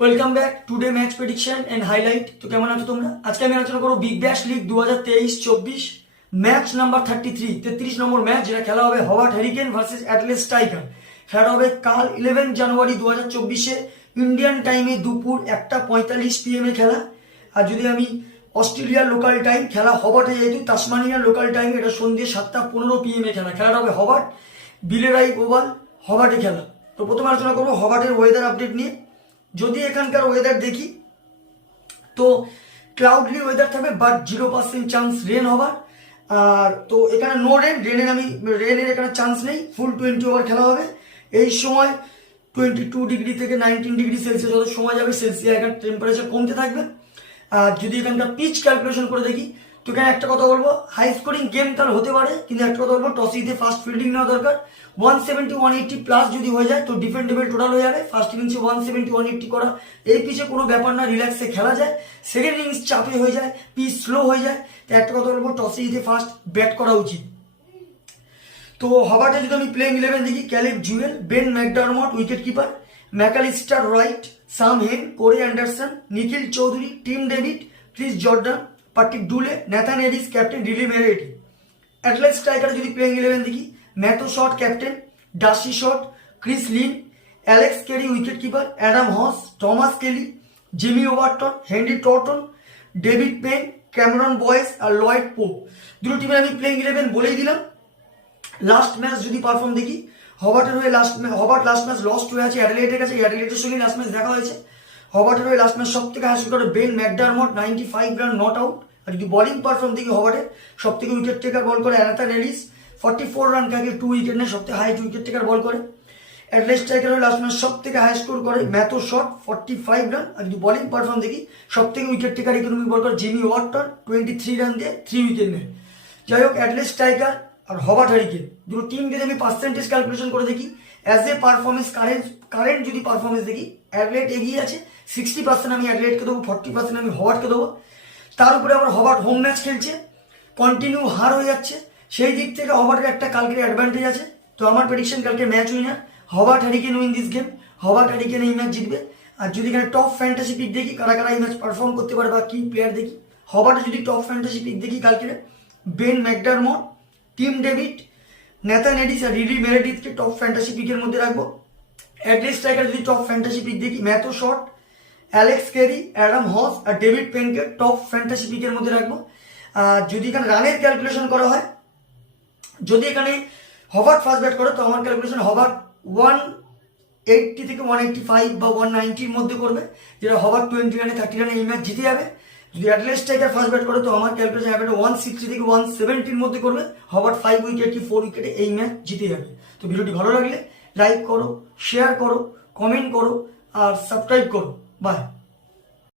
Welcome back today match prediction and highlight. তো কেমন আছো তোমরা? আজকে আমি আলোচনা করবো Big Bash league 2023-24 match number 33 নম্বর ম্যাচ, যেটা খেলা হবে হওয়ার্ড হ্যারিকেন ভার্সেস অ্যাটলেস স্ট্রাইকার। খেলাটা হবে কাল 11 জানুয়ারি 2024 ইন্ডিয়ান টাইমে দুপুর 1:45 PM খেলা। আর যদি আমি অস্ট্রেলিয়ার লোকাল টাইম, খেলা হবার্টে, যেহেতু তাসমানিয়ার লোকাল টাইম, এটা সন্ধ্যে 7:15 PM খেলা। খেলাটা হবে হবার্ট বিলেরাই ওভাল, হবার্টে খেলা। তো প্রথমে আলোচনা করবো হবার্টের ওয়েদার আপডেট নিয়ে। যদি এখানকার ওয়েদার দেখি তো ক্লাউডলি ওয়েদার থাকবে, বাট 0% চান্স রেন হবার। আর তো এখানে নো রেন, রেনের এখানে চান্স নেই। ফুল 20 ওভার খেলা হবে। এই সময় 22 ডিগ্রি থেকে 19 ডিগ্রি সেলসিয়াস যত সময় যাবে, সেলসিয়াস এখানে টেম্পারেচার কমতে থাকবে। আর যদি এখানকার পিচ ক্যালকুলেশন করে দেখি তো এখানে একটা কথা বলবো, হাই স্কোরিং গেম কাল হতে পারে, কিন্তু একটা কথা বলবো, টস জিতে ফার্স্ট ফিল্ডিং নেওয়া দরকার। 170-180 প্লাস যদি হয়ে যায় তো ডিফেন্ডেবল টোটাল হয়ে যাবে। ফার্স্ট ইনিংসে 170-180 করা এই পিচে কোনো ব্যাপার না, রিল্যাক্সে খেলা যায়। সেকেন্ড ইনিংস চাপে হয়ে যায়, পিচ স্লো হয়ে যায়। তো একটা কথা বলবো, টসে জিতে ফার্স্ট ব্যাট করা উচিত। তো হবার্টে যদি আমি প্লেইং 11 দেখি, Caleb Jewell, Ben McDermott wicket keeper, McAllister Wright, Sam Hain, Corey Anderson, Nikhil Chaudhary, Tim David, Chris Jordan, Patrick Dooley, Nathan Ellis captain, Riley Meredith. Adelaide স্ট্রাইকারে যদি প্লেইং 11 দেখি, Matthew Short captain, D'Arcy Short, Chris Lynn, Alex Carey wicket keeper, Adam Hose, Thomas Kelly, Jamie Overton, Henry Thornton, David Payne, Cameron Boyce আর Lloyd pope. দুটো টিমের আমি playing 11 বলেই দিলাম। Last match যদি পারফর্ম দেখি, হবার্টের হয়ে হবার্ট লাস্ট ম্যাচ লস্ট হয়ে আছে অ্যাডিলেডের কাছে। অ্যাডিলেডের সঙ্গে লাস্ট ম্যাচ দেখা হয়েছে। হবার্টের হয়ে লাস্ট ম্যাচ সব থেকে হাই স্কোর করে Ben McDermott, 95 run, not out. আর যদি বোলিং পারফর্ম দেখি, হবার্টের সব থেকে উইকেট টেকার বল করে ন্যাথান এরিস, 44 রান খাকে 2 উইকেট নেয়, সব থেকে হাইট উইকেট টেকার বল করে। অ্যাটলেস স্ট্রাইকার হয়ে লাস্ট ম্যাচ সব থেকে হাই স্কোর করে ম্যাথো শট, 45 রান। আর যদি বোলিং পারফর্ম দেখি, সব থেকে উইকেট টেকার ইকোনমিক বল করে জিমি ওয়াটন, 23 রান দিয়ে 3 উইকেট নেয়। যাই হোক, অ্যাটলেস স্ট্রাইকার আর হবার্ট হ্যারিকেন দুটো টিম যদি আমি পার্সেন্টেজ ক্যালকুলেশন করে দেখি, অ্যাজ এ পারফরমেন্স কারেন্ট যদি পারফরমেন্স দেখি, অ্যাডলেট এগিয়ে আছে। 60% আমি অ্যাডলেটকে দেবো, 40% আমি হবার্টকে দেবো। তার উপরে আবার হবার্ট হোম ম্যাচ খেলছে, কন্টিনিউ হার হয়ে যাচ্ছে। সেই দিক থেকে হবার্টের একটা কালকের অ্যাডভান্টেজ আছে। তো আমার প্রেডিকশন কালকে match winner Hobart hurricane win this game. Hobart hurricane এই ম্যাচ জিতবে। আর যদি এখানে টপ ফ্যান্টাসি পিক দেখি, কারা কারা এই ম্যাচ পারফর্ম করতে পারে বা কি প্লেয়ার দেখি, হবার্টে যদি টপ ফ্যান্টাসি পিক দেখি কালকে, Ben McDermott, Tim David, Nathan Ellis আর রিলি মেরেডিথকে টপ ফ্যান্টাসি পিকের মধ্যে রাখবো। অ্যাটলেস স্ট্রাইকার যদি টপ ফ্যান্টাসি পিক দেখি, Matthew Short, Alex Carey, Adam Hose আর ডেভিড পেনকে টপ ফ্যান্টাসি পিকের মধ্যে রাখবো। আর যদি এখানে রানের ক্যালকুলেশন করা হয়, যদি এখানে হবার্ট ফার্স্ট ব্যাট করে, তো আমার ক্যালকুলেশন হবার্ট 180 থেকে 185 বা 190-র মধ্যে করবে, যেটা হবার্ট 20 রানে 30 রানে এই ম্যাচ জিতে যাবে। যদি অ্যাটলেস স্ট্রাইকার ফার্স্ট ব্যাট করে, তো আমার ক্যালকুলেশন হবে 160 থেকে 170-র মধ্যে করবে। হবার্ট 5 উইকেট কি 4 উইকেটে এই ম্যাচ জিতে যাবে। তো ভিডিওটি ভালো লাগলে লাইক করো, শেয়ার করো, কমেন্ট করো আর সাবস্ক্রাইব করো। বাই।